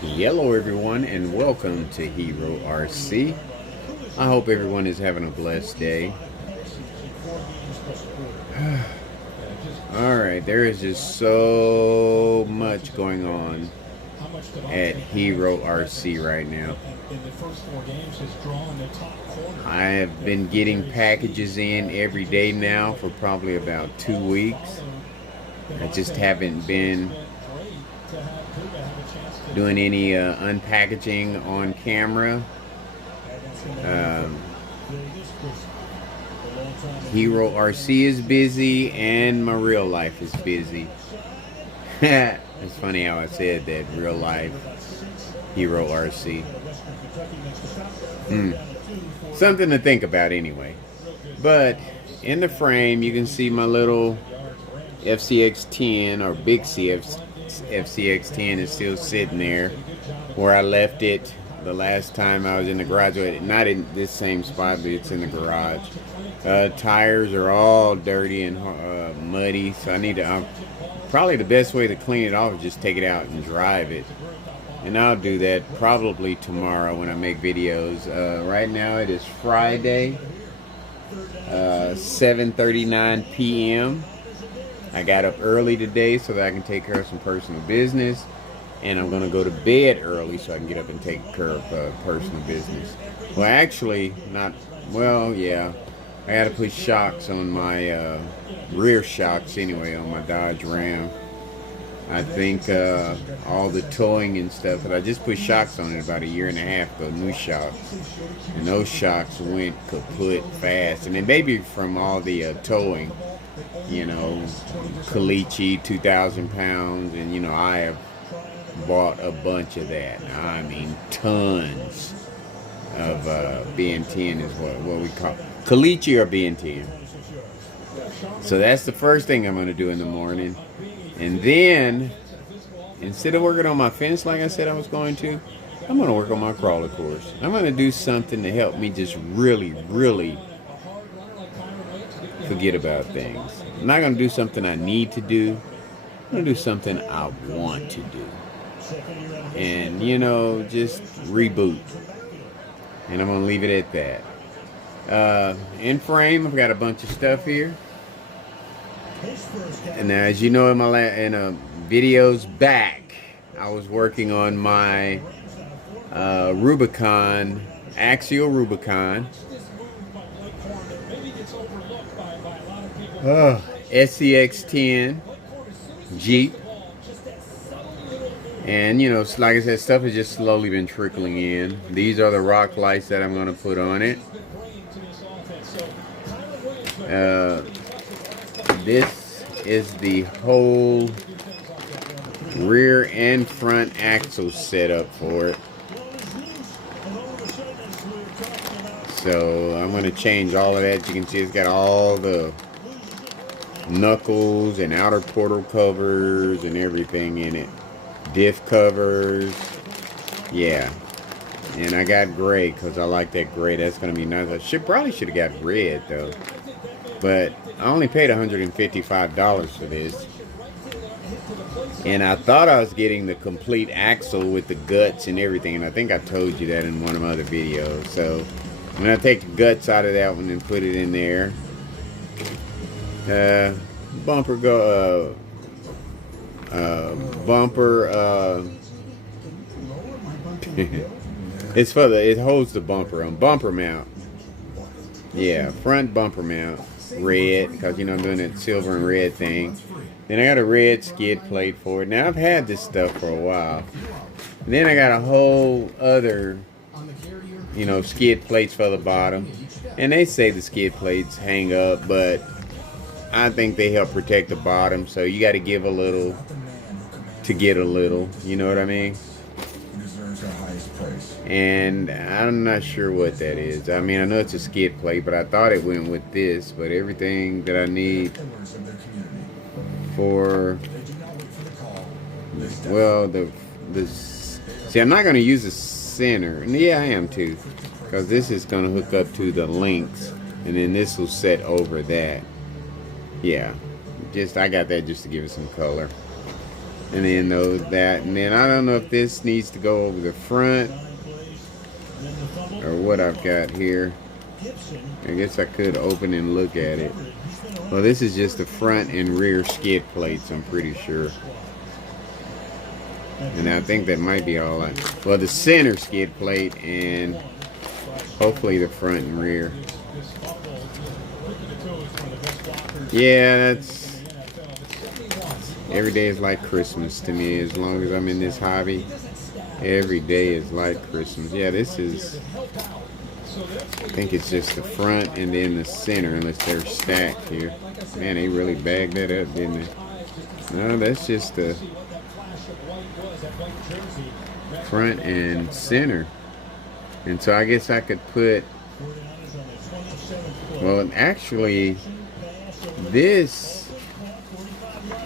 Hello everyone and welcome to Hero RC. I hope everyone is having a blessed day. Alright, there is just so much going on at Hero RC right now. I have been getting packages in every day now for probably about 2 weeks. I just haven't been doing any unpackaging on camera. Hero RC is busy and my real life is busy. It's funny how I said that, real life, Hero RC. Something to think about anyway. But in the frame you can see my little FCX10 or big FCX10 is still sitting there where I left it the last time I was in the garage. Not in this same spot, but it's in the garage. Tires are all dirty and muddy, so I need to probably the best way to clean it off is just take it out and drive it, and I'll do that probably tomorrow when I make videos. Right now it is Friday, 7:39 p.m. I got up early today so that I can take care of some personal business, and I'm gonna go to bed early so I can get up and take care of personal business. Well, actually, not well. Yeah, I got to put shocks on my rear shocks anyway on my Dodge Ram. I think all the towing and stuff, but I just put shocks on it about a year and a half ago, new shocks, and those shocks went kaput fast, and then maybe from all the towing, you know, Kalichi 2,000 pounds, and you know I have bought a bunch of that. I mean tons of BN10 is what we call Kalichi or BN10. So that's the first thing I'm going to do in the morning. And then, instead of working on my fence like I said I was going to, I'm going to work on my crawler course. I'm going to do something to help me just really, really forget about things. I'm not going to do something I need to do. I'm going to do something I want to do. And, you know, just reboot. And I'm going to leave it at that. In frame, I've got a bunch of stuff here. And as you know, in my videos back, I was working on my Rubicon, Axial Rubicon. SCX10 Jeep. And you know, like I said, stuff has just slowly been trickling in. These are the rock lights that I'm going to put on it. This is the whole rear and front axle setup for it. So I'm going to change all of that. You can see it's got all the knuckles and outer portal covers and everything in it. Diff covers. Yeah. And I got gray because I like that gray. That's going to be nice. I probably should have got red though. But I only paid $155 for this. And I thought I was getting the complete axle with the guts and everything. And I think I told you that in one of my other videos. So I'm going to take the guts out of that one and put it in there. Bumper it's for it holds the bumper on bumper mount. Yeah, front bumper mount, red, because you know I'm doing that silver and red thing. Then I got a red skid plate for it. Now I've had this stuff for a while. And then I got a whole other, you know, skid plates for the bottom. And they say the skid plates hang up, but I think they help protect the bottom. So you got to give a little to get a little. You know what I mean? And I'm not sure what that is. I mean, I know it's a skid plate, but I thought it went with this. But everything that I need for, well, see, I'm not going to use the center. And yeah, I am too, because this is going to hook up to the links, and then this will set over that. Yeah, just I got that just to give it some color. And then that, and then I don't know if this needs to go over the front or what I've got here. I guess I could open and look at it. Well, this is just the front and rear skid plates, I'm pretty sure. And I think that might be all well, the center skid plate and hopefully the front and rear. Yeah, that's, every day is like Christmas to me. As long as I'm in this hobby, every day is like Christmas. Yeah, this is, I think it's just the front and then the center, unless they're stacked here. Man, they really bagged that up, didn't they? No, that's just the front and center. And so I guess I could put, well, actually, this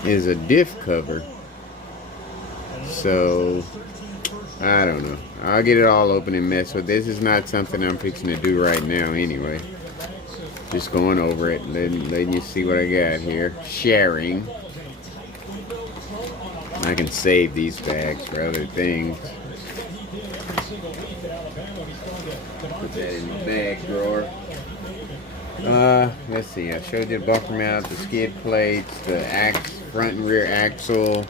is a diff cover. So I don't know. I'll get it all open and mess with. This is not something I'm fixing to do right now anyway. Just going over it, letting you see what I got here. Sharing. I can save these bags for other things. Put that in the bag drawer. Let's see. I showed you the bumper mount, the skid plates, the front and rear axle.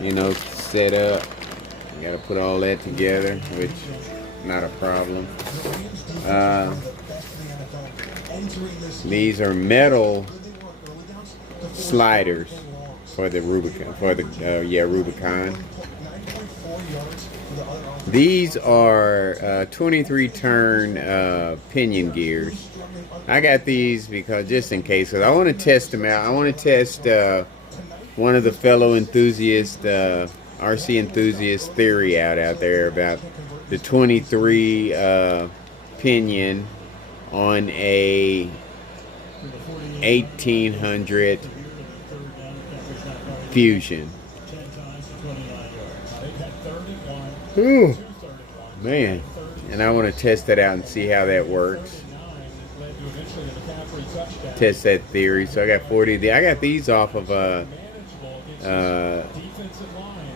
You know, set up. You gotta put all that together, which not a problem. These are metal sliders for the Rubicon. Rubicon. These are 23 turn pinion gears. I got these because just in case, because I want to test them out. I want to test one of the fellow enthusiasts, RC enthusiast theory out there about the 23 pinion on a 1800 Fusion. Ooh, man, and I want to test that out and see how that works. Test that theory. So I got 40. I got these off of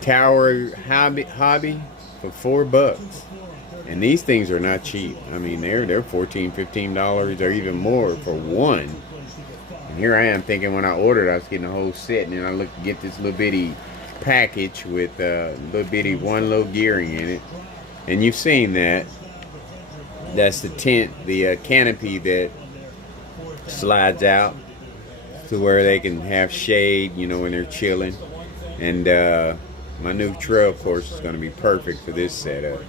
Tower Hobby for $4, and these things are not cheap. I mean, they're $14, $15 or even more for one. And here I am thinking when I ordered, I was getting a whole set, and then I look to get this little bitty package with one little gearing in it. And you've seen that. That's the tent, the canopy that slides out to where they can have shade, you know, when they're chilling. And my new trail, of course, is going to be perfect for this setup.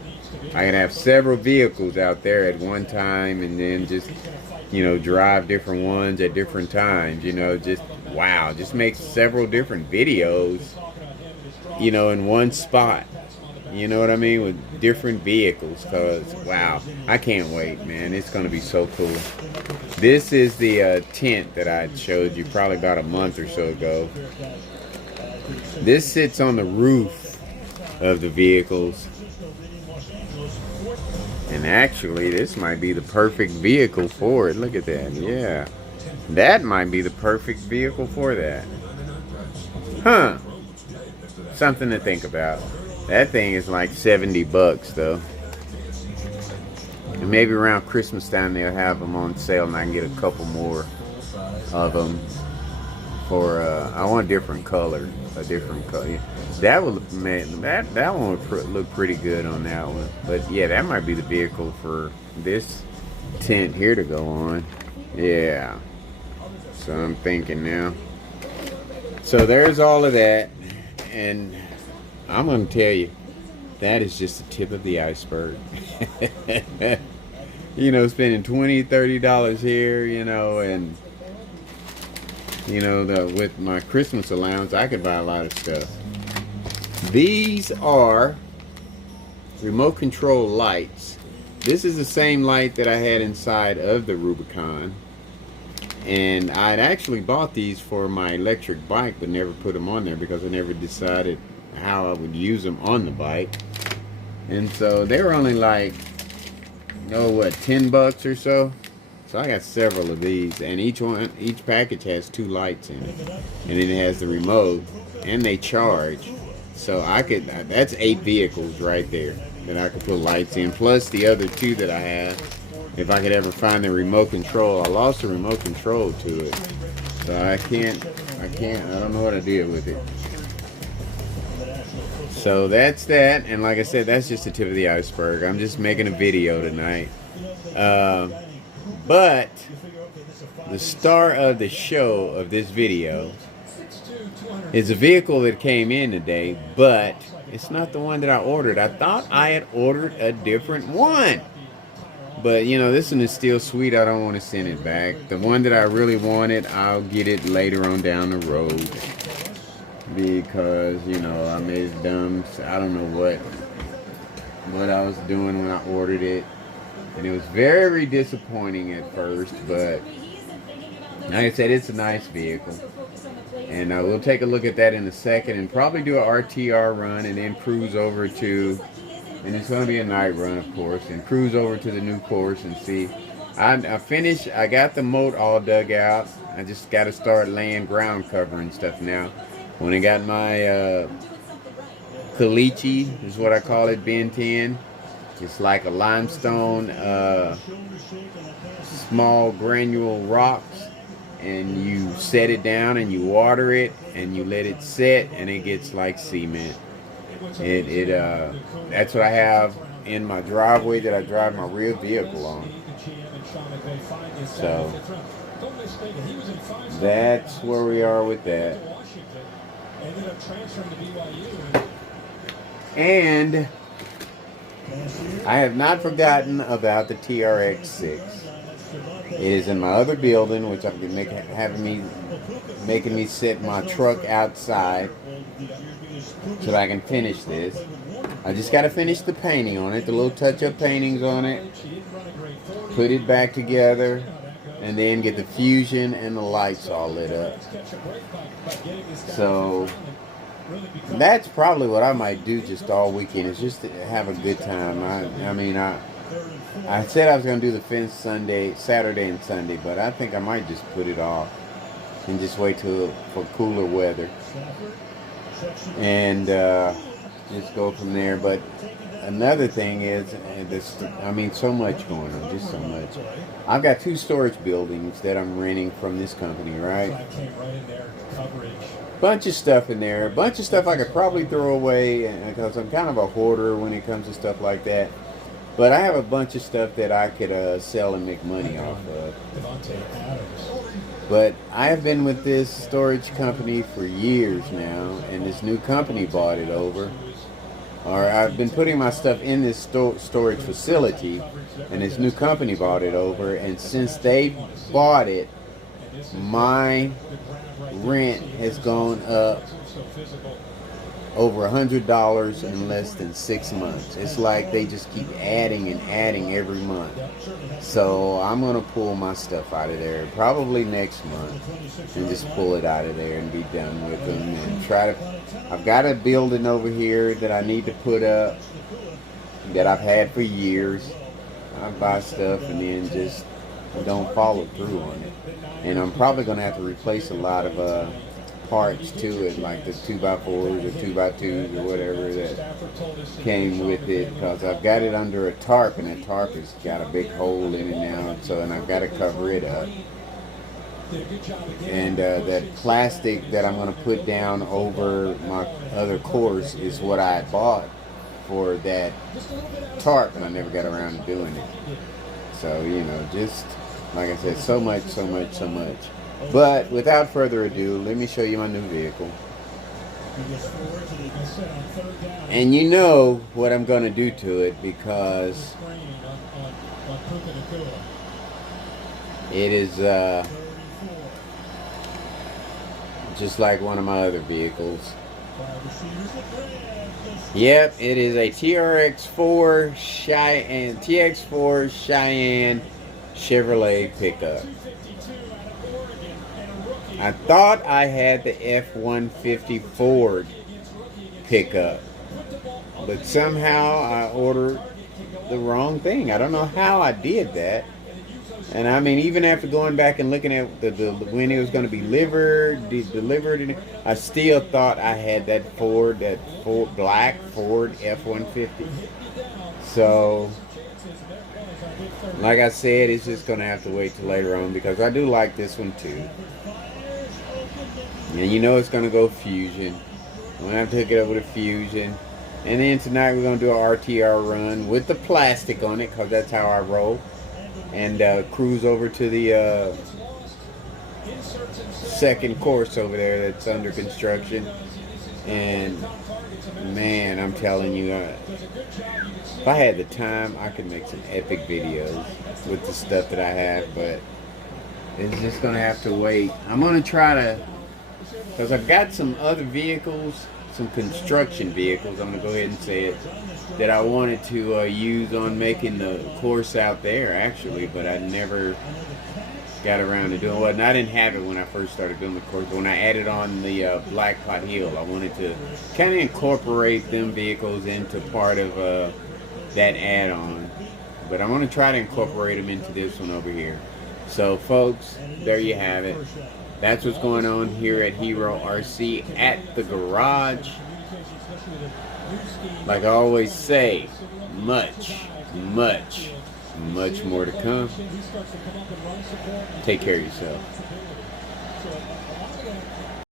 I can have several vehicles out there at one time, and then just, you know, drive different ones at different times. You know, just wow, just make several different videos, you know, in one spot. You know what I mean? With different vehicles. Cause wow, I can't wait, man. It's gonna be so cool. This is the tent that I showed you probably about a month or so ago. This sits on the roof of the vehicles. And actually, this might be the perfect vehicle for it. Look at that. Yeah. That might be the perfect vehicle for that. Huh. Something to think about. That thing is like $70 though. And maybe around Christmas time they'll have them on sale, and I can get a couple more of them for I want a different color. That would, man, that one would look pretty good on that one. But yeah, that might be the vehicle for this tent here to go on. Yeah. So I'm thinking now. So there's all of that, and I'm gonna tell you, that is just the tip of the iceberg. You know, spending $20, $30 here, you know, and you know, with my Christmas allowance, I could buy a lot of stuff. These are remote control lights. This is the same light that I had inside of the Rubicon. And I'd actually bought these for my electric bike, but never put them on there because I never decided how I would use them on the bike. And so they were only like, oh, what, $10 or so? So I got several of these, and each package has 2 lights in it, and then it has the remote, and they charge. So that's 8 vehicles right there that I could put lights in, plus the other 2 that I have. If I could ever find the remote control, I lost the remote control to it, so I don't know what I did with it. So that's that, and like I said, that's just the tip of the iceberg. I'm just making a video tonight. But the star of the show of this video is a vehicle that came in today, but it's not the one that I ordered. I thought I had ordered a different one. But, you know, this one is still sweet. I don't want to send it back. The one that I really wanted, I'll get it later on down the road. Because, you know, I made it dumb. I don't know what I was doing when I ordered it. And it was very disappointing at first. But, like I said, it's a nice vehicle. And we'll take a look at that in a second. And probably do an RTR run and then cruise over to... And it's going to be a night run, of course, and cruise over to the new course and see. I finished. I got the moat all dug out. I just got to start laying ground cover and stuff now. When I got my caliche, is what I call it, Ben 10. It's like a limestone, small granule rocks, and you set it down and you water it and you let it set, and it gets like cement. That's what I have in my driveway that I drive my real vehicle on. So that's where we are with that. And I have not forgotten about the TRX-6. It is in my other building, which I've been making me sit my truck outside so that I can finish this. I just got to finish the painting on it, the little touch-up paintings on it, put it back together, and then get the fusion and the lights all lit up. So that's probably what I might do just all weekend, is just to have a good time. I said I was going to do the fence Saturday and Sunday, but I think I might just put it off and just wait for cooler weather. And just go from there. But another thing is, so much going on, just so much. I've got 2 storage buildings that I'm renting from this company, right? Bunch of stuff in there. A bunch of stuff I could probably throw away because I'm kind of a hoarder when it comes to stuff like that. But I have a bunch of stuff that I could sell and make money off of. But I have been with this storage company for years now, and this new company bought it over. Or I've been putting my stuff in this storage facility, and this new company bought it over. And since they bought it, my rent has gone up over $100 in less than 6 months. It's like they just keep adding and adding every month. So I'm going to pull my stuff out of there probably next month and just pull it out of there and be done with them and I've got a building over here that I need to put up that I've had for years. I buy stuff and then just don't follow through on it. And I'm probably going to have to replace a lot of parts to it, like the 2x4s or 2x2s or whatever that came with it, because I've got it under a tarp, and that tarp has got a big hole in it now, and I've got to cover it up. And that plastic that I'm going to put down over my other course is what I bought for that tarp, and I never got around to doing it. So, just like I said, so much. But without further ado, let me show you my new vehicle. And you know what I'm going to do to it, because it is just like one of my other vehicles. Yep, it is a TRX4 Cheyenne Chevrolet pickup. I thought I had the F-150 Ford pickup, but somehow I ordered the wrong thing. I don't know how I did that, And I mean, even after going back and looking at the when it was going to be delivered, I still thought I had that black Ford F-150. So, like I said, it's just going to have to wait till later on because I do like this one too. And you know it's going to go Fusion. I'm going to have to hook it up with a Fusion. And then tonight we're going to do an RTR run with the plastic on it because that's how I roll. And cruise over to the second course over there that's under construction. And man, I'm telling you, if I had the time, I could make some epic videos with the stuff that I have, but it's just going to have to wait. I'm going to try to, because I've got some other vehicles, some construction vehicles, I'm going to go ahead and say it, that I wanted to use on making the course out there, actually, but I never got around to doing it. And I didn't have it when I first started doing the course, but when I added on the Black Pot Hill, I wanted to kind of incorporate them vehicles into part of that add-on. But I want to try to incorporate them into this one over here. So, folks, there you have it. That's what's going on here at Hero RC at the garage. Like I always say, much more to come. Take care of yourself.